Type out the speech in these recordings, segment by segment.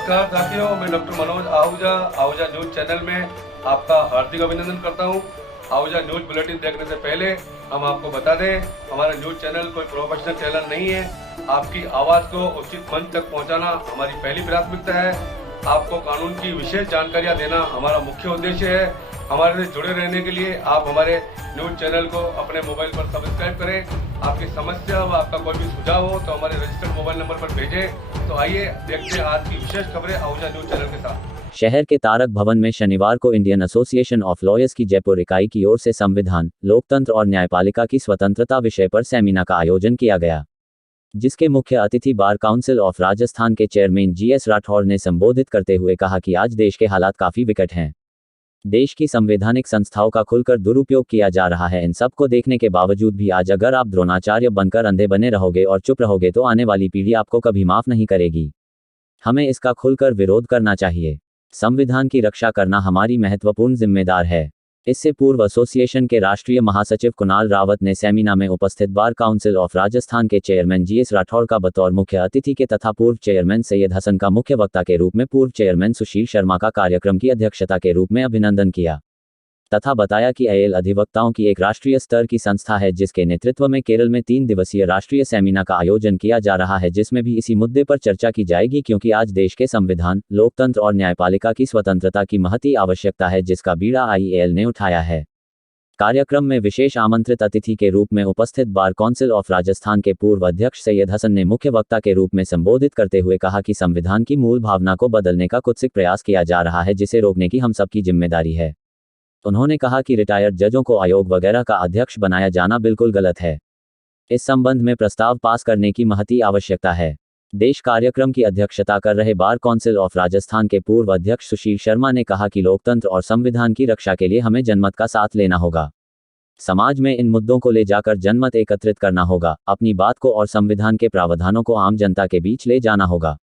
नमस्कार साथियों, मैं doctor Manoj Ahuja Ahuja news channel में आपका हार्दिक अभिनंदन करता हूं। आहूजा न्यूज बुलेटिन देखने से पहले हम आपको बता दें, हमारा न्यूज चैनल कोई प्रोफेशनल चैनल नहीं है। आपकी आवाज़ को उचित मंच तक पहुंचाना हमारी पहली प्राथमिकता है। आपको कानून की विशेष जानकारियां देना हमारा मुख्य उद्देश्य है। हमारे से जुड़े रहने के लिए आप हमारे न्यूज चैनल को अपने मोबाइल पर सब्सक्राइब करें। आपकी समस्या व आपका कोई भी सुझाव हो तो हमारे रजिस्टर्ड मोबाइल नंबर पर भेजें। तो आइए देखते हैं आज की विशेष खबरें आहूजा न्यूज चैनल के साथ। शहर के तारक भवन में शनिवार को इंडियन एसोसिएशन ऑफ लॉयर्स की जयपुर इकाई की ओर से संविधान, लोकतंत्र और न्यायपालिका की स्वतंत्रता विषय पर सेमिनार का आयोजन किया गया, जिसके मुख्य अतिथि बार काउंसिल ऑफ राजस्थान के चेयरमैन जीएस राठौड़ ने संबोधित करते हुए कहा कि आज देश के हालात काफी विकट हैं। देश की संवैधानिक संस्थाओं का खुलकर दुरुपयोग किया जा रहा है। इन सब को देखने के बावजूद भी आज अगर आप द्रोणाचार्य बनकर अंधे बने रहोगे और चुप रहोगे तो आने वाली पीढ़ी आपको कभी माफ नहीं करेगी। हमें इसका खुलकर विरोध करना चाहिए। संविधान की रक्षा करना हमारी महत्वपूर्ण जिम्मेदार है। इससे पूर्व एसोसिएशन के राष्ट्रीय महासचिव कुणाल रावत ने सेमिनार में उपस्थित बार काउंसिल ऑफ राजस्थान के चेयरमैन जीएस राठौड़ का बतौर मुख्य अतिथि के तथा पूर्व चेयरमैन सैयद हसन का मुख्य वक्ता के रूप में पूर्व चेयरमैन सुशील शर्मा का कार्यक्रम की अध्यक्षता के रूप में अभिनंदन किया तथा बताया कि आईएएल अधिवक्ताओं की एक राष्ट्रीय स्तर की संस्था है, जिसके नेतृत्व में केरल में 3 दिवसीय राष्ट्रीय सेमिनार का आयोजन किया जा रहा है, जिसमें भी इसी मुद्दे पर चर्चा की जाएगी, क्योंकि आज देश के संविधान, लोकतंत्र और न्यायपालिका की स्वतंत्रता की महती आवश्यकता है, जिसका बीड़ा आईएएल ने उठाया है। कार्यक्रम में विशेष आमंत्रित अतिथि के रूप में उपस्थित बार काउंसिल ऑफ राजस्थान के पूर्व अध्यक्ष सैयद हसन ने मुख्य वक्ता के रूप में संबोधित करते हुए कहा कि संविधान की मूल भावना को बदलने का कुत्सित प्रयास किया जा रहा है, जिसे रोकने की हम सबकी जिम्मेदारी है। उन्होंने कहा कि रिटायर्ड जजों को आयोग वगैरह का अध्यक्ष बनाया जाना बिल्कुल गलत है। इस संबंध में प्रस्ताव पास करने की महती आवश्यकता है। देश कार्यक्रम की अध्यक्षता कर रहे बार काउंसिल ऑफ राजस्थान के पूर्व अध्यक्ष सुशील शर्मा ने कहा कि लोकतंत्र और संविधान की रक्षा के लिए हमें जनमत का साथ लेना होगा। समाज में इन मुद्दों को ले जाकर जनमत एकत्रित करना होगा। अपनी बात को और संविधान के प्रावधानों को आम जनता के बीच ले जाना होगा।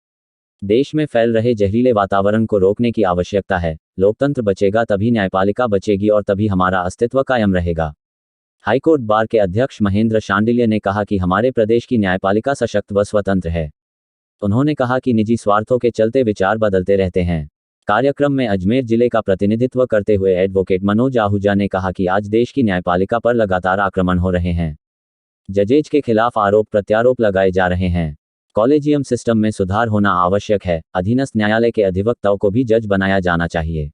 देश में फैल रहे जहरीले वातावरण को रोकने की आवश्यकता है। लोकतंत्र बचेगा तभी न्यायपालिका बचेगी और तभी हमारा अस्तित्व कायम रहेगा। हाईकोर्ट बार के अध्यक्ष महेंद्र शांडिल्य ने कहा कि हमारे प्रदेश की न्यायपालिका सशक्त व स्वतंत्र है। उन्होंने कहा कि निजी स्वार्थों के चलते विचार बदलते रहते हैं। कार्यक्रम में अजमेर जिले का प्रतिनिधित्व करते हुए एडवोकेट मनोज आहूजा ने कहा कि आज देश की न्यायपालिका पर लगातार आक्रमण हो रहे हैं। जजेज के खिलाफ आरोप प्रत्यारोप लगाए जा रहे हैं। कॉलेजियम सिस्टम में सुधार होना आवश्यक है। अधीनस्थ न्यायालय के अधिवक्ताओं को भी जज बनाया जाना चाहिए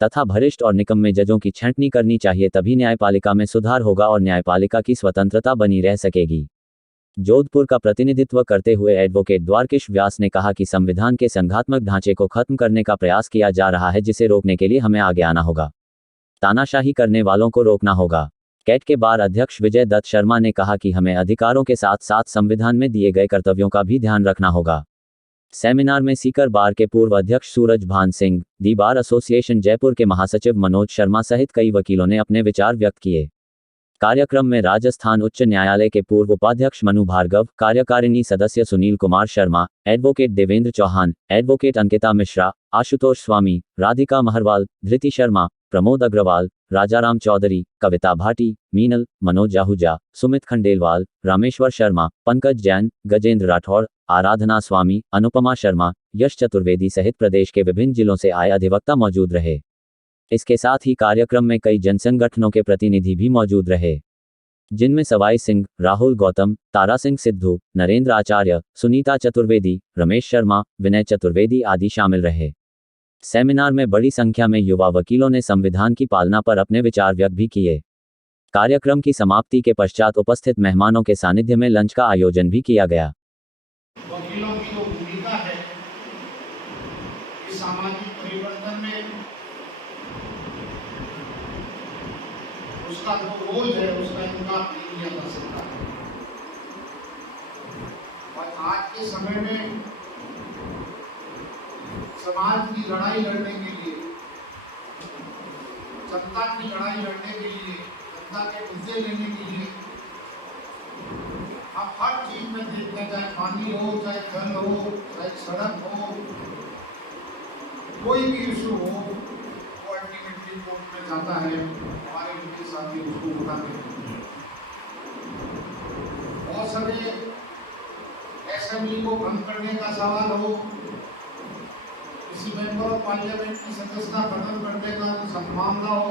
तथा भ्रष्ट और निकम्मे जजों की छंटनी करनी चाहिए, तभी न्यायपालिका में सुधार होगा और न्यायपालिका की स्वतंत्रता बनी रह सकेगी। जोधपुर का प्रतिनिधित्व करते हुए एडवोकेट द्वारकेश व्यास ने कहा कि संविधान के संघात्मक ढांचे को खत्म करने का प्रयास किया जा रहा है, जिसे रोकने के लिए हमें आगे आना होगा। तानाशाही करने वालों को रोकना होगा। कैट के बार अध्यक्ष विजय दत्त शर्मा ने कहा कि हमें अधिकारों के साथ साथ संविधान में दिए गए कर्तव्यों का भी ध्यान रखना होगा। सेमिनार में सीकर बार के पूर्व अध्यक्ष सूरज भान सिंह, दी बार एसोसिएशन जयपुर के महासचिव मनोज शर्मा सहित कई वकीलों ने अपने विचार व्यक्त किए। कार्यक्रम में राजस्थान उच्च न्यायालय के पूर्व उपाध्यक्ष मनु भार्गव, कार्यकारिणी सदस्य सुनील कुमार शर्मा, एडवोकेट देवेंद्र चौहान, एडवोकेट अंकिता मिश्रा, आशुतोष स्वामी, राधिका महरवाल, धृति शर्मा, प्रमोद अग्रवाल, राजाराम चौधरी, कविता भाटी, मीनल, मनोज आहूजा, सुमित खंडेलवाल, रामेश्वर शर्मा, पंकज जैन, गजेंद्र राठौड़, आराधना स्वामी, अनुपमा शर्मा, यश चतुर्वेदी सहित प्रदेश के विभिन्न जिलों से आए अधिवक्ता मौजूद रहे। इसके साथ ही कार्यक्रम में कई जनसंगठनों के प्रतिनिधि भी मौजूद रहे, जिनमें सवाई सिंह, राहुल गौतम, तारा सिंह सिद्धू, नरेंद्र आचार्य, सुनीता चतुर्वेदी, रमेश शर्मा, विनय चतुर्वेदी आदि शामिल रहे। सेमिनार में बड़ी संख्या में युवा वकीलों ने संविधान की पालना पर अपने विचार व्यक्त भी किए। कार्यक्रम की समाप्ति के पश्चात उपस्थित मेहमानों के सानिध्य में लंच का आयोजन भी किया गया। वकीलों की जो भूमिका है इस सामाजिक परिवर्तन में, उसका जो रोल है उसका इनका नहीं किया जा सकता। और आज के समय में समाज की लड़ाई लड़ने के लिए, जनता की लड़ाई लड़ने के लिए, जनता के मुद्दे लेने के लिए आप हर चीज में देखते हैं, चाहे पानी हो, चाहे जल हो, चाहे सड़क हो, कोई भी इशू हो, वो अल्टीमेटली कोर्ट में जाता है। हमारे उनके साथी उसको उठाते हैं। बहुत सारे असेंबली को बंद करने का सवाल हो, किसी मेंबर ऑफ पार्लियामेंट की सदस्यता खत्म करने का मामला हो,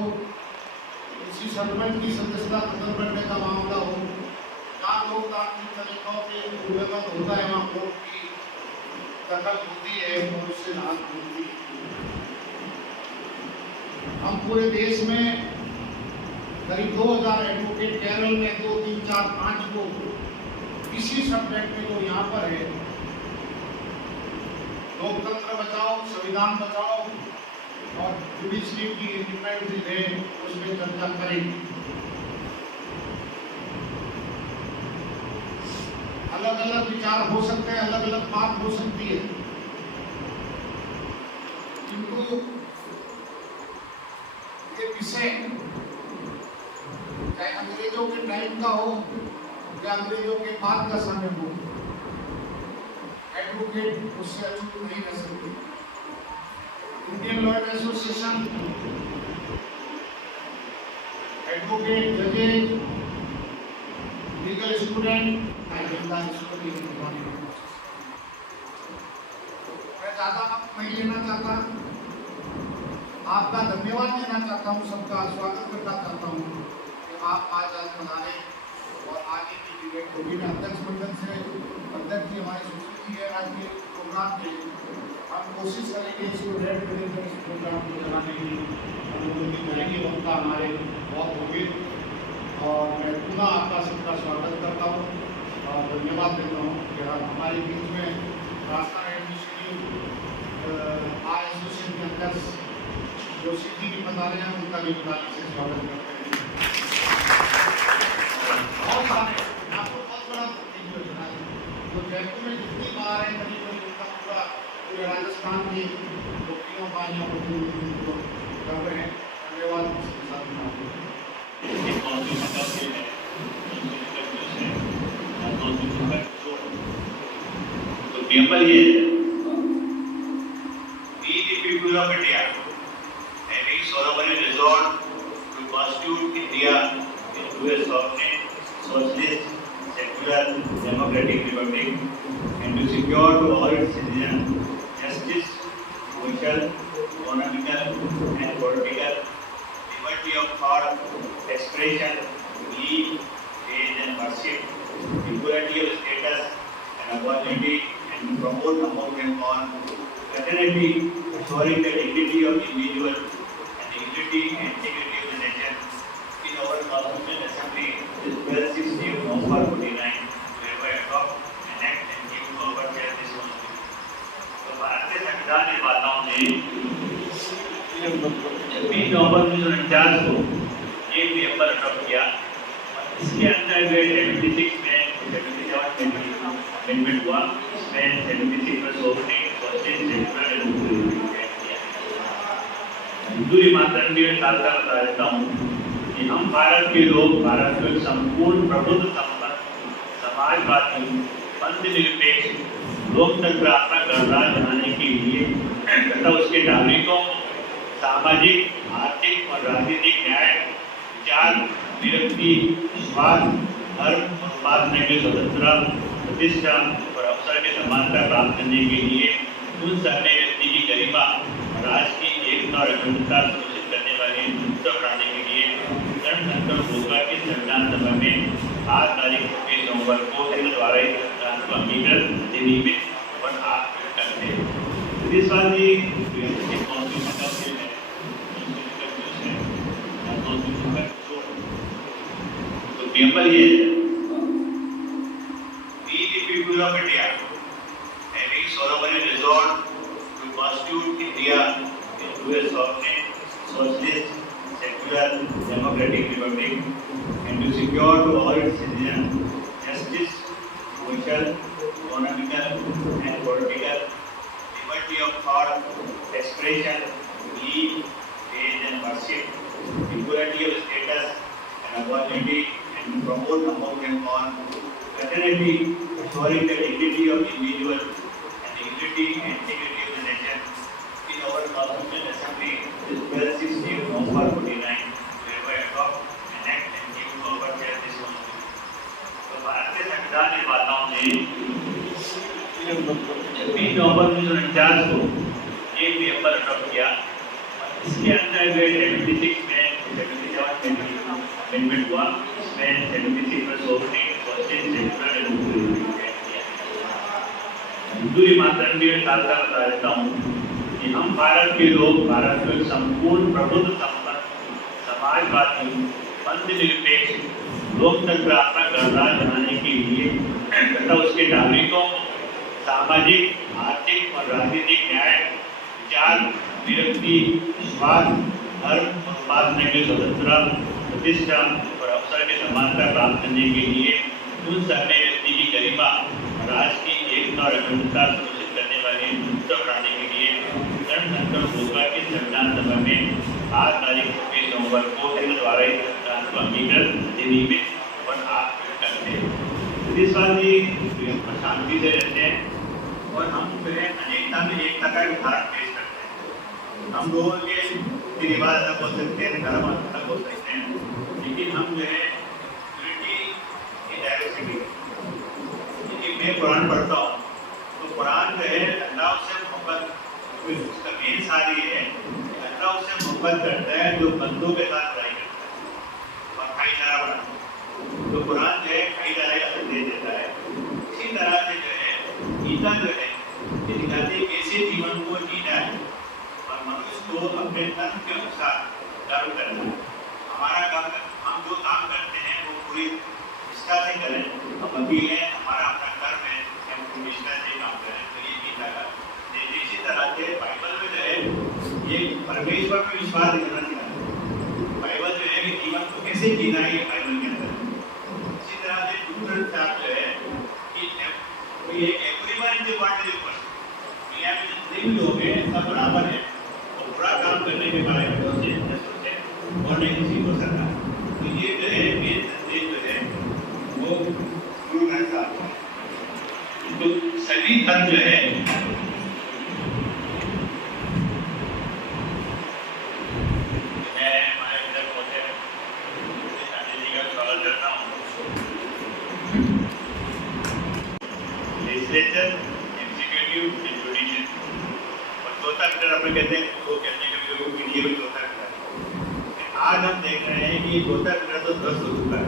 किसी सरपंच की सदस्यता खत्म करने का मामला हो, जहाँ लोकतांत्रिक तरीकों के उल्लंघन होता है वहाँ कोर्ट की दखल होती है और उससे राहत मिलती है। हम पूरे देश में करीब 2000 एडवोकेट, केरल में 2, 3, 4, 5 लोग इसी सब्जेक्ट में जो यहाँ पर है, लोकतंत्र बचाओ, संविधान बचाओ और जुडिशरी की इंडिपेंडेंस है, उसमें चर्चा करेंगे। अलग अलग विचार हो सकते हैं, अलग अलग बात हो सकती है, किंतु ये विषय चाहे अंग्रेजों के टाइम का हो या अंग्रेजों के बाद का समय हो, एडवोकेट उससे अछूत नहीं रह सकते। इंडियन लॉयर एसोसिएशन एडवोकेट, जजेज, लीगल स्टूडेंट, मैं ज्यादा वक्त नहीं लेना चाहता, आपका धन्यवाद देना चाहता हूँ, सबका स्वागत करना चाहता हूँ कि आप आज मनाने और आगे की डिबेट होगी। अध्यक्ष मंडल से अध्यक्ष जी हमारी सूची है आज के प्रोग्राम के, हम कोशिश करेंगे इसको रेड करेंगे, इस प्रोग्राम को चलाने की हम लोग करेंगे, वक्त हमारे बहुत होंगे और मैं पुनः आपका सबका स्वागत करता हूँ और धन्यवाद देता हूँ कि हमारे बीच में राजस्थान एडमिनिस्ट्रेटिव एसोसिएशन के अध्यक्ष जोशी जी भी बता रहे हैं, उनका भी बता से स्वागत करते हैं। बहुत सारे आपको बहुत बड़ा योजना है जो जयपुर में जितनी बार है करीब उनका पूरे राजस्थान की लोकियों भाइयों को कर रहे हैं। धन्यवाद। तो पेपर ये we the people of India having solemnly resolved to constitute India into a sovereign, socialist, secular, democratic republic and to secure to all its citizens justice, social, economical and political liberty of thought, expression, belief, faith and worship, equality of status and opportunity, and to promote among them all fraternity, assuring the dignity of individual and the unity and integrity of the nation. In our Constitutional Assembly, this 1260 of November 49, whereby adopt, enact and give to our chair this constitution. तो भारत के संविधान निर्माताओं ने 20 नवंबर 1949 को एक paper adopt किया और इसके अंदर वे 76 में 77 में अमेंडमेंट हुआ, इसमें 76 में सोवरेनिटी, हिंदू ईमानदार भी मैं साथ साथ बता देता हूँ कि हम भारत के लोग भारत को एक संपूर्ण प्रबुद्ध संपन्न समाजवादी धर्मनिरपेक्ष लोकतंत्र अपना गणराज्य बनाने के लिए तथा उसके नागरिकों को सामाजिक, आर्थिक और राजनीतिक न्याय, विचार, विरक्ति, स्वास्थ्य, धर्म और उपासना की स्वतंत्रता, प्रतिष्ठा और अवसर की समानता प्राप्त करने के लिए उन सभी व्यक्ति की गरिमा और राष्ट्र की एकता और अखंडता सुनिश्चित करने वाले हिंदुत्व बनाने के लिए गणतंत्र होगा की संविधान सभा में 8 तारीख 20 नवंबर को केंद्र द्वारा इस संविधान को अंगीकृत नियमित और आत्मनिर्भर करते हैं। इस बात की तो पेपर ये we the people of India having solemnly resolved to constitute India into a sovereign, socialist, secular, democratic republic and to secure to all its citizens justice, social, economical and political liberty of thought, expression, belief, faith and worship, equality of status and opportunity, and to promote among them all fraternity, assuring the dignity of individual and the unity and integrity of the nation. In our Constitutional Assembly, this 1260 of November 49, whereby adopt, enact and give to our chair this constitution. तो भारत के संविधान निर्माताओं ने 20 नवंबर 1949 को एक paper adopt किया। इसके अंदर जो 76 में 77 में अमेंडमेंट हुआ, इसमें 76 में सोवरेनिटी फर्स्ट सेक्टर हिंदू ईमानदारी में साथ बता देता हूँ कि हम भारत के लोग, भारत के संपूर्ण प्रबुद्ध संपन्न समाजवादी धर्मनिरपेक्ष लोकतंत्र अपना गणराज्य बनाने के लिए तथा उसके नागरिकों को सामाजिक, आर्थिक और राजनीतिक न्याय, विचार, विरक्ति, विश्वास, धर्म और उपासना की स्वतंत्रता, प्रतिष्ठा और अवसर की समानता प्राप्त करने के लिए उन सभी व्यक्ति की गरिमा, राष्ट्र की एकता और अखंडता सुनिश्चित करने वाले उत्सव बनाने के लिए गणतंत्र होगा की संविधान सभा में 8 तारीख 26 नवंबर को केंद्र द्वारा इस संविधान को अंगीकृत दिल्ली में और आप करते हैं। देशवासी शांति से रहते हैं और हम जो है अनेकता में एकता का उदाहरण पेश करते हैं। हम लोगों के रिवाज अलग हो सकते हैं, धर्म अलग हो सकते हैं, लेकिन हम जो है यूनिटी इन डाइवर्सिटी। मैं कुरान पढ़ता हूँ तो कुरान जो है अल्लाह से मोहब्बत, उसका मेन सारी है अल्लाह उससे मोहब्बत करता है जो बंदों के साथ लड़ाई करता है और भाईचारा बनाता है। तो कुरान जो है भाईचारे का संदेश देता है। इसी तरह से जो है गीता जो है ये दिखाती है कैसे जीवन को जीना है और मनुष्य को अपने धर्म के अनुसार कर्म करना है। हमारा काम, हम जो काम करते हैं वो पूरी निष्ठा से करें। हम वकील हैं, हमारा अपना कर्म है, हम पूरी निष्ठा से काम करें। तो ये गीता का इसी तरह से बाइबल में जो है ये परमेश्वर में विश्वास करना सिखाता है। बाइबल जो है कि जीवन को कैसे जीना है ये बाइबल के अंदर। इसी तरह से दूसरा हिसाब जो है कि ये एवरीवन इज इक्वल। दुनिया में जितने भी लोग हैं सब बराबर हैं और बुरा काम करने के बारे में सोचते और नहीं किसी को सरकार। तो ये जो है मेन संदेश जो है वो गुरु ग्रंथ साहब का। तो सभी धर्म जो है एग्जीक्यूटिव एंड जुडिशियल और चौथा फिल्टर अपन कहते हैं, वो कहते हैं कि मीडिया में चौथा फिल्टर। आज हम देख रहे हैं कि चौथा फिल्टर तो ध्वस्त हो चुका है।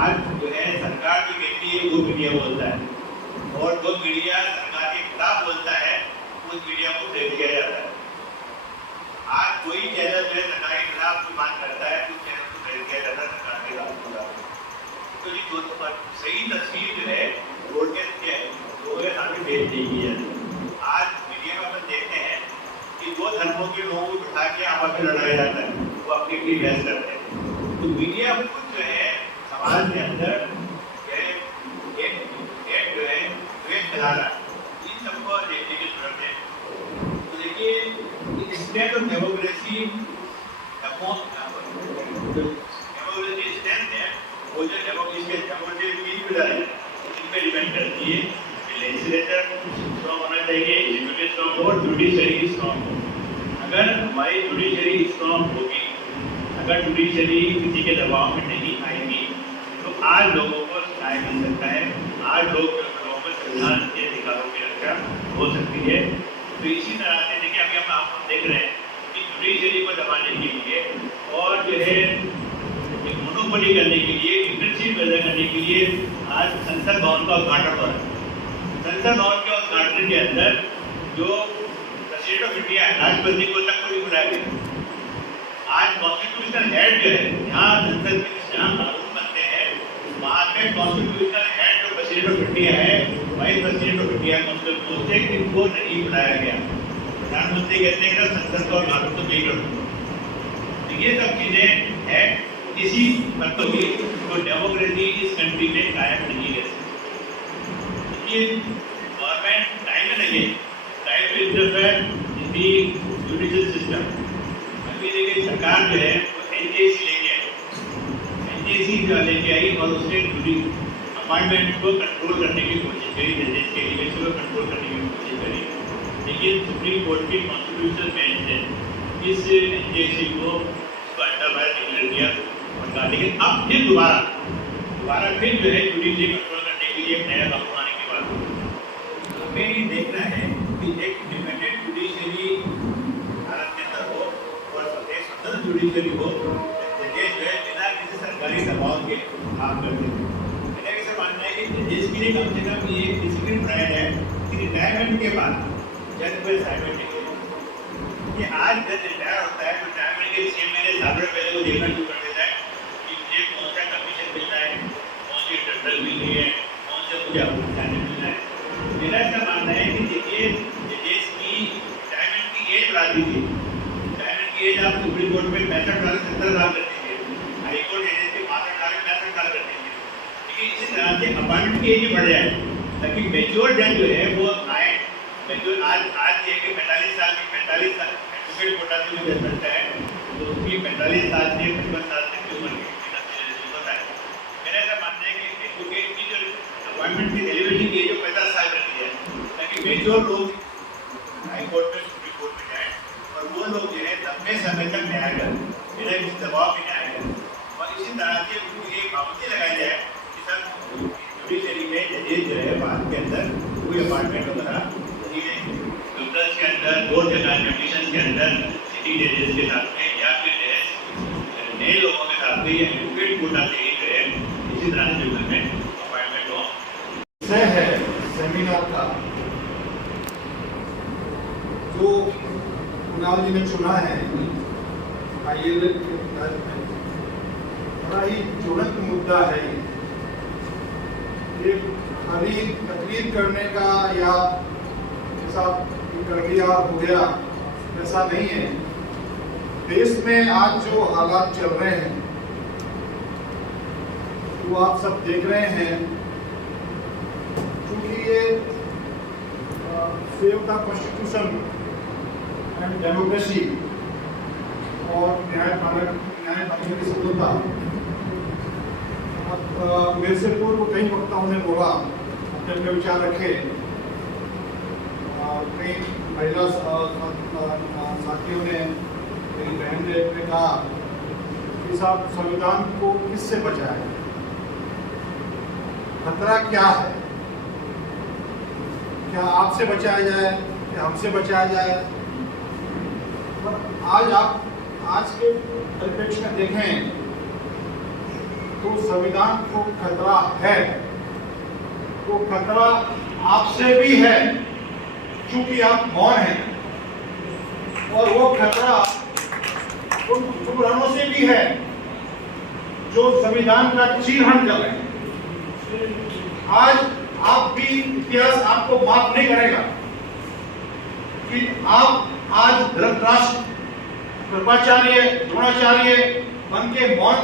आज जो है सरकार जो कहती है वो मीडिया बोलता है और जो मीडिया सरकार के खिलाफ बोलता है उस मीडिया को खरीद दिया जाता है। आज कोई चैनल जो है सरकार के खिलाफ जो बात करता है उस चैनल को खरीद दिया जाता है सरकार के खिलाफ। तो ये सही तस्वीर जो है ब्रॉडकास्ट किया है लोगों के सामने भेज दी गई है। आज मीडिया में अपन देखते हैं कि दो धर्मों के लोगों को बिठा के आपस में लड़ाया जाता है, वो अपनी अपनी बहस करते हैं। तो मीडिया खुद जो है समाज के अंदर एक जो है द्वेष फैला रहा है। इन सबको देखने की जरूरत है। तो देखिए स्टैंड ऑफ डेमोक्रेसी स्टैंड है वो जो डेमोक्रेसी पे डिपेंड करती है। लेजिस्लेचर स्ट्रॉन्ग होना चाहिए, एग्जीक्यूटिव स्ट्रॉन्ग हो, जुडिशरी स्ट्रॉन्ग हो। अगर हमारी जुडिशरी स्ट्रॉन्ग होगी, अगर जुडिशरी किसी के दबाव में नहीं आएगी तो आज लोगों को न्याय मिल सकता है, आज लोगों को संविधान के अधिकारों की रक्षा हो सकती है। तो इसी तरह से देखिए अभी हम आप देख रहे हैं कि जुडिशरी को दबाने के लिए और जो है मोनोपोली करने के लिए, डिक्टेटरशिप पैदा करने के लिए आज संसद भवन का उद्घाटन हो रहा है। संसद भवन के उद्घाटन के अंदर जो प्रेसिडेंट ऑफ इंडिया है, राष्ट्रपति को तक को भी बुलाया गया। आज कॉन्स्टिट्यूशनल हेड जो है, यहाँ संसद में जहाँ कानून बनते हैं वहाँ पे कॉन्स्टिट्यूशनल हेड जो प्रेसिडेंट ऑफ इंडिया है, vice president of India constitution से इनको नहीं बुलाया गया। प्रधानमंत्री कहते हैं कि संसद का उद्घाटन तो नहीं कर। ये सब चीजें है किसी मतलब भी तो डेमोक्रेसी इस कंट्री में कायम नहीं रह सकती। ये गवर्नमेंट टाइम लगे, time to interfere in the judicial system. अभी देखिए सरकार जो है वो एनजेसी लेके आई और उसके अपॉइंटमेंट को कंट्रोल करने की कोशिश करी, जजेस के लिए को कंट्रोल करने की कोशिश करी। लेकिन सुप्रीम कोर्ट की कॉन्स्टिट्यूशनल बेंच ने इस एनजेसी को अंडरवायर डिक्लेयर किया। लेकिन अब फिर दोबारा फिर जो है जुडिशरी कंट्रोल करने के लिए नया कानून आने के बाद हमें ये देखना है कि एक इंडिपेंडेंट जुडिशरी जुडिशरी को जजेस जो है बिना किसी सरकारी दबाव के काम करते हैं। मेरा ऐसा मानना है कि जजेस के लिए कम से कम ये डिसिप्लिन बनाया है कि रिटायरमेंट के बाद जज को असाइनमेंट देंगे कि आज जज रिटायर होता है तो रिटायरमेंट के 6 महीने 7 महीने पहले वो देखना शुरू कर देता है कि मुझे कौन सा कमीशन मिलता है, कौन सी टंडल मिल रही है, कौन से मुझे अपने जाने मिल रहा है। मेरा ऐसा मानना है कि देखिए जजेस की रिटायरमेंट की एज बढ़ा दीजिए। रिटायरमेंट की एज आप सुप्रीम कोर्ट में 65 साल 70 साल कर दीजिए, हाई कोर्ट जजेस की 62 साल 65 साल कर दीजिए। लेकिन इसी तरह से अपॉइंटमेंट की एज बढ़ जाए ताकि मेच्योर जज जो है वो आए। मेच्योर आज ये कि 45 साल एडवोकेट कोटा से जो जज बनता है तो उसकी 45 साल से 55 साल तक की उम्र की होता है। मेरा ऐसा मानना है कि एडवोकेट की जो अपॉइंटमेंट की एलिवेशन की एज 50 साल कर दी जाए ताकि मेच्योर लोग हाई कोर्ट में सुप्रीम कोर्ट में जाए और वो लोग जो है लंबे समय तक न्याय करें बिना किसी दबाव के न्याय करें। और इसी तरह से उनको ये पाबंदी लगाई जाए कि सर जुडिशरी में जजेस जो है बाद के अंदर कोई अपॉइंटमेंट वगैरह नहीं देंगे। फिल्टर्स के अंदर 2 जगह कंडीशन के अंदर सिटिंग जजेस के साथ में या फिर नए लोगों के साथ में या एडवोकेट कोटा से ही जो है इसी तरह से जो है अपॉइंटमेंट हो। विषय है सेमिनार का जो कुणाल जी ने चुना है ILL के तहत में, बड़ा ही ज्वलंत मुद्दा है ये खाली तकरीर करने का या जैसा कर दिया हो गया ऐसा नहीं है। देश में आज जो हालात चल रहे हैं वो आप सब देख रहे हैं क्योंकि ये save the constitution and democracy और न्यायपालिका की स्वतंत्रता। अब मेरे से पूर्व कई वक्ताओं ने बोला, अपने विचार रखे, कई महिला साथियों ने, मेरी बहन ने कहा कि साहब संविधान को किससे बचाएं, खतरा क्या है, क्या आपसे बचाया जाए या हमसे बचाया जाए। पर आज के परिप्रेक्ष्य में देखें तो संविधान को खतरा है, तो खतरा आपसे भी है क्योंकि आप मौन हैं, और वो खतरा उन हुक्मरानों से भी है जो संविधान का चीरहरण कर रहे हैं। आज आप भी इतिहास आपको माफ नहीं करेगा कि आप आज धृतराष्ट्र, कृपाचार्य, द्रोणाचार्य बन के मौन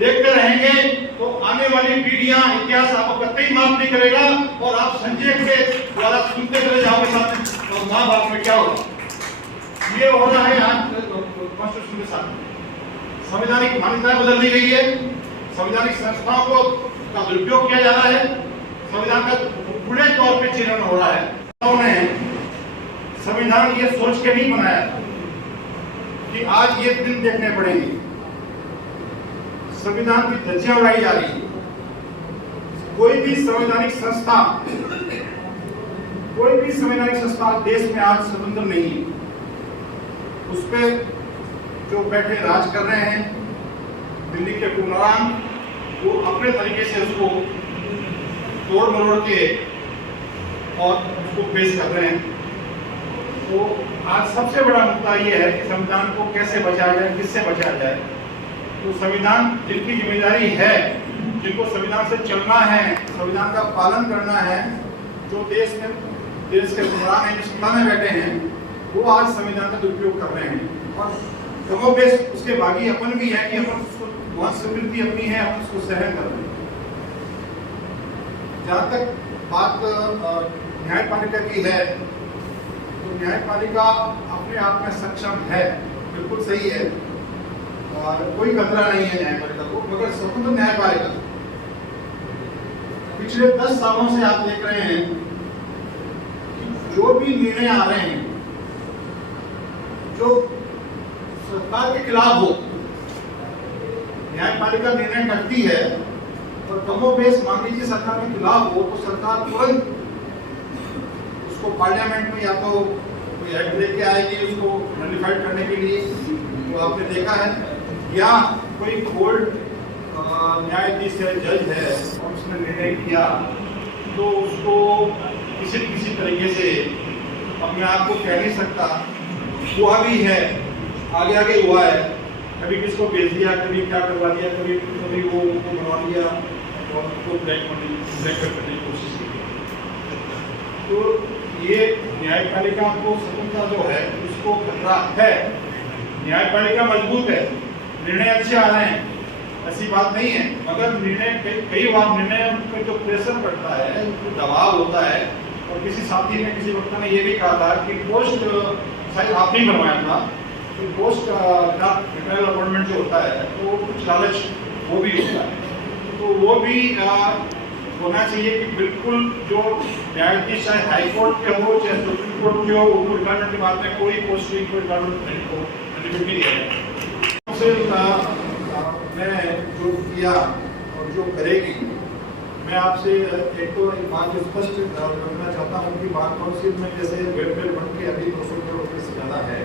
देखते रहेंगे तो आने वाली पीढ़ियां इतिहास आपको कतई माफ नहीं करेगा और आप संजय के द्वारा सुनते चले जाओगे साथ और माँ बाप में क्या होगा। ये हो रहा है आज कॉन्स्टिट्यूशन के साथ। संवैधानिक मान्यताएं बदल दी गई है, संवैधानिक संस्थाओं को का दुरुपयोग किया जा रहा है, संविधान का पूरे तौर पे चीरहरण हो रहा है। उन्होंने संविधान ये सोच के नहीं बनाया कि आज ये दिन देखने पड़ेंगे। संविधान की धज्जियां उड़ाई जा रही है। कोई भी संवैधानिक संस्था देश में आज स्वतंत्र नहीं है। उस पे जो बैठे राज कर रहे हैं दिल्ली के हुक्मरान, वो अपने तरीके से उसको तोड़ मरोड़ के और उसको पेश कर रहे हैं। तो आज सबसे बड़ा मुद्दा ये है कि संविधान को कैसे बचाया जाए, किससे बचाया जाए। तो संविधान जिनकी जिम्मेदारी है, जिनको संविधान से चलना है, संविधान का पालन करना है, जो देश के हुक्मरान हैं, जो सत्ता में बैठे हैं, वो आज संविधान का दुरुपयोग कर रहे हैं। और कमोबेश उसके भागी अपन भी है कि अपन उसको बहुत स्वीकृति अपनी है, अपन उसको सहन कर रहे हैं। जहाँ तक बात न्यायपालिका की है तो न्यायपालिका अपने आप में सक्षम है, बिल्कुल सही है और कोई खतरा नहीं है न्यायपालिका को। मगर स्वतंत्र न्यायपालिका पिछले 10 सालों से आप देख रहे हैं कि जो भी निर्णय आ रहे हैं जो सरकार के खिलाफ हो, न्यायपालिका निर्णय करती है और कमोबेश मान लीजिए सरकार के खिलाफ हो तो सरकार तुरंत उसको पार्लियामेंट में या तो कोई कोई एक्ट लेके आएगी उसको नलिफाइड करने के लिए, तो आपने देखा है, या कोई कोर्ट न्यायाधीश है, जज है और उसने निर्णय किया तो उसको किसी न किसी तरीके से अपने आप को कह नहीं सकता, हुआ भी है, आगे हुआ है, कभी किसको भेज दिया, कभी क्या करवा दिया, कभी वो उनको बनवा दिया और उनको ब्लैक करने की कोशिश की। तो ये न्यायपालिका को स्वतंत्रता जो है उसको खतरा है। न्यायपालिका मजबूत है, निर्णय अच्छे आ रहे हैं, ऐसी बात नहीं है, मगर निर्णय कई बार निर्णय में जो प्रेशर पड़ता है, जो दबाव होता है, और किसी साथी ने किसी वक्त ने ये भी कहा था कि पोस्ट शायद आप ही बनवाया था, तो पोस्ट रिटायर अपॉइंटमेंट जो होता है तो कुछ लालच वो भी होता है, तो वो भी होना चाहिए कि बिल्कुल जो न्यायाधीश चाहे हाई कोर्ट के हो चाहे सुप्रीम कोर्ट के हो, उनको रिटायरमेंट के बाद में कोई पोस्टिंग कोई रिटायरमेंट नहीं है। मैं जो किया और जो करेगी, मैं आपसे एक बात स्पष्ट करना चाहता हूँ कि बार काउंसिल में जैसे वेलफेयर फंड के अभी 200 करोड़ रुपये से ज़्यादा है,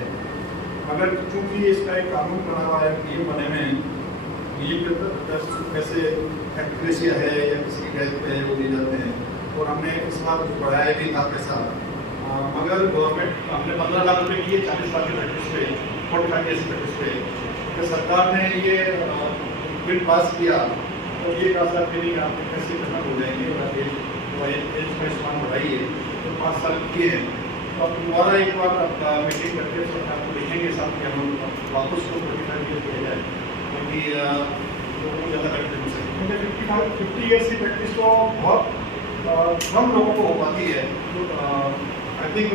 मगर चूंकि इसका एक कानून बना हुआ है, नियम बने हुए हैं, पैसे एक्ट्रेसिया है या किसी की हेल्प है वो दिए जाते हैं, और हमने इस बार बढ़ाया भी था पैसा, मगर गवर्नमेंट हमने 15 लाख रुपये किए 40 लाख के प्रैक्टिस पे, 45 ऐसी प्रैक्टिस पे, तो सरकार ने ये बिल पास किया और ये कहा था कि आपके पैसे खत्म हो जाएंगे और एज का इस्तेमाल बढ़ाइए, तो 5 साल किए हैं, तो अब दोबारा एक बार मीटिंग करके सरकार को लिखेंगे साथ कि हम वापस को 45 ईयर किया जाए, क्योंकि लोगों को ज़्यादा बेनिफिट हो सके, क्योंकि 50 ईयर्स की प्रैक्टिस तो बहुत कम लोगों को हो पाती है। तो आई थिंक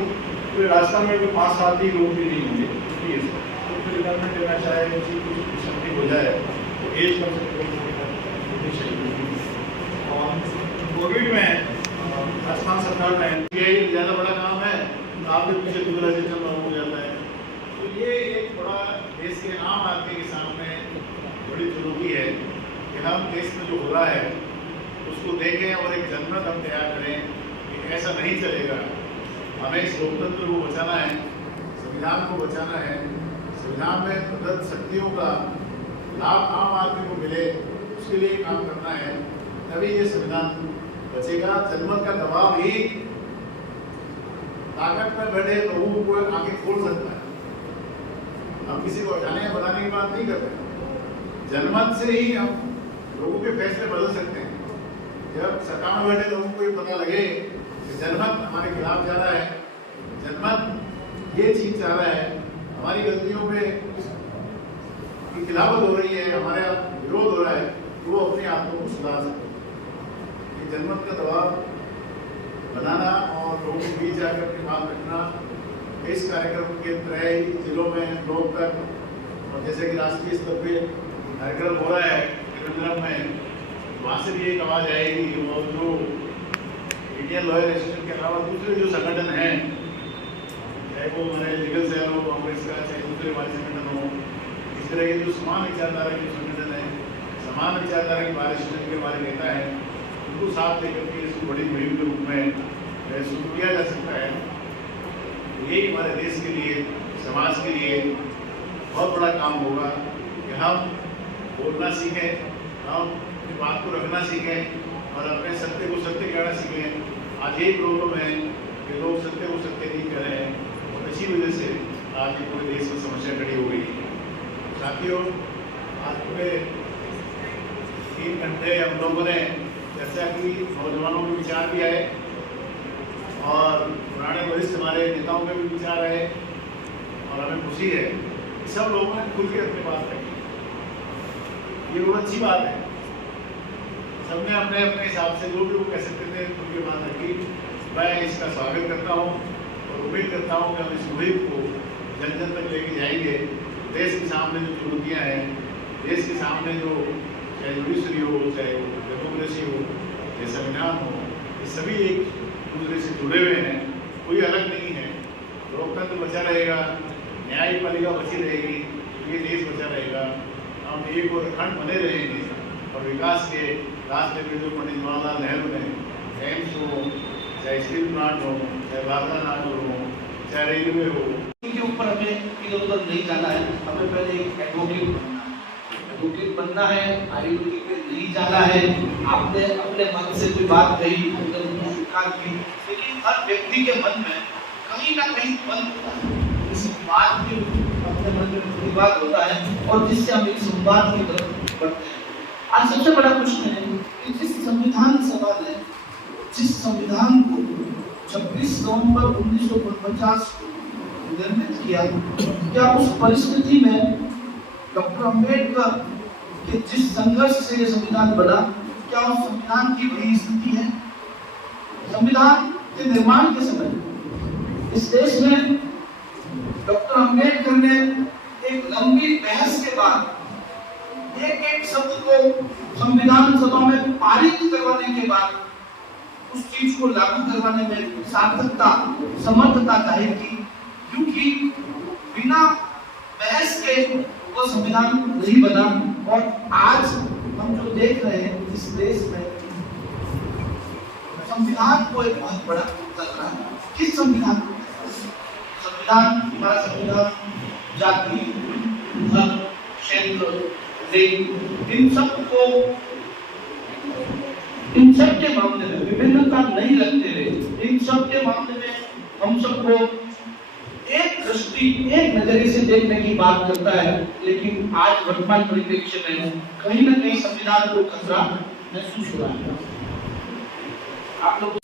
पूरे राजस्थान में तो 5 साल ही लोग भी नहीं होंगे 50 ईयर्स, तो फिर रिटायरमेंट लेना चाहे कुछ समथिंग हो जाए तो एज कम से कम होनी चाहिए। और कोविड में राजस्थान सरकार ने ये ज़्यादा बड़ा काम है, आपके पीछे दूसरा सिस्टम हो जाता है, तो ये एक बड़ा देश के आम आदमी के सामने बड़ी चुनौती है कि हम देश में जो हो रहा है उसको देखें और एक जनमत हम तैयार करें कि ऐसा नहीं चलेगा, हमें इस लोकतंत्र को बचाना है, संविधान को बचाना है, संविधान में प्रदत्त शक्तियों का लाभ आम आदमी को मिले उसके लिए काम करना है, तभी ये संविधान बचेगा। जनमत का दबाव ही ताकत में बैठे लोगों को आगे खोल सकता है, हम किसी को हटाने या बनाने की बात नहीं करते, जनमत से ही हम लोगों के फैसले बदल सकते हैं। जब सरकार में बैठे लोगों को ये पता लगे कि जनमत हमारे खिलाफ जा रहा है, जनमत ये चीज चाह रहा है, हमारी गलतियों पे की खिलाफत हो रही है, हमारे विरोध हो रहा है, तो वो अपने आप को सुधार सकते हैं। ये जनमत का दबाव बनाना और लोगों के बीच जाकर अपनी बात रखना, इस कार्यक्रम के 3 जिलों में लोग तक, और जैसे कि राष्ट्रीय स्तर पे कार्यक्रम हो रहा है त्रिवेंद्रम में, वहाँ से भी एक आवाज़ आएगी और जो इंडियन लॉयर एसोसिएशन के अलावा दूसरे जो संगठन हैं, चाहे वो हमारे लीगल सेल हो कांग्रेस का, चाहे दूसरे हमारे संगठन हो, इस तरह के जो समान विचारधारा के संगठन है, समान विचारधारा के बार एसोसिएशन के हमारे नेता हैं, उनको साथ लेकर के इसको बड़ी मुहिम के रूप में शुरू किया जा सकता है। यही हमारे देश के लिए, समाज के लिए बहुत बड़ा काम होगा कि हम बोलना सीखें, हम बात को रखना सीखें और अपने सत्य को सत्य कहना सीखें। आज यही प्रॉब्लम है कि लोग सत्य को सत्य नहीं कह रहे हैं और इसी वजह से आज ये पूरे देश में समस्या खड़ी हो गई है। साथियों, आज पूरे 3 घंटे हम लोगों ने चर्चा की, नौजवानों के विचार भी आए और पुराने वरिष्ठ हमारे नेताओं के भी विचार आए, और हमें खुशी है कि सब लोगों ने खुल के अपनी बात रखी। ये बहुत अच्छी बात है, सबने अपने अपने हिसाब से जो भी वो कह सकते थे खुल के बात रखी। मैं इसका स्वागत करता हूँ और उम्मीद करता हूँ कि हम इस मुहिम को जन जन तक लेके जाएंगे। देश के सामने जो चुनौतियाँ हैं, देश के सामने जो चाहे जुडिशरी हो, चाहे वो डेमोक्रेसी हो, चाहे संविधान हो, ये सभी एक दूसरे से जुड़े हुए हैं, कोई अलग नहीं है। लोकतंत्र बचा रहेगा, न्यायपालिका बची रहेगी, ये देश बचा रहेगा, हम एक और अखंड बने रहेंगे और विकास के रास्ते पे जो पंडित जवाहरलाल नेहरू ने एम्स हो, चाहे स्टील प्लांट हो, चाहे बागरा नागपुर हो, ત્યારે એ हो के ऊपर हमें इधर उधर नहीं जाना है, हमें पहले एक एडवोकेट बनना है, आईडीओ पे नहीं जाना है। आपने अपने मन से कोई बात कही, उधर उन्होंने स्वीकार की, लेकिन हर व्यक्ति के मन में कहीं ना कहीं बंद होता है, इस बात के अपने मन में प्रतिवाद होता है और जिससे हम एक संवाद की तरफ बढ़ते हैं। आज सबसे बड़ा प्रश्न है कि जिस संविधान सभा ने जिस संविधान को 26 नवंबर 1949 को निर्मित किया, क्या उस परिस्थिति में डॉक्टर अंबेडकर के जिस संघर्ष से ये संविधान बना, क्या उस संविधान की वही स्थिति है? संविधान के निर्माण के समय इस देश में डॉक्टर अंबेडकर ने एक लंबी बहस के बाद एक एक शब्द को संविधान सभा में पारित करवाने के बाद उस चीज को लागू करवाने में सार्थकता, समर्थता जाहिर की, क्योंकि बिना बहस के वो संविधान नहीं बना। और आज हम जो देख रहे हैं इस देश में संविधान को एक बहुत बड़ा खतरा है। किस संविधान? संविधान, हमारा संविधान जाति, धर्म, क्षेत्र, लिंग, इन सब के मामले में विभिन्नता नहीं रखते हुए इन सब के मामले में हम सबको एक दृष्टि, एक नजरिए से देखने की बात करता है। लेकिन आज वर्तमान परिप्रेक्ष्य में कहीं ना कहीं संविधान को खतरा महसूस हो रहा है। आप लोग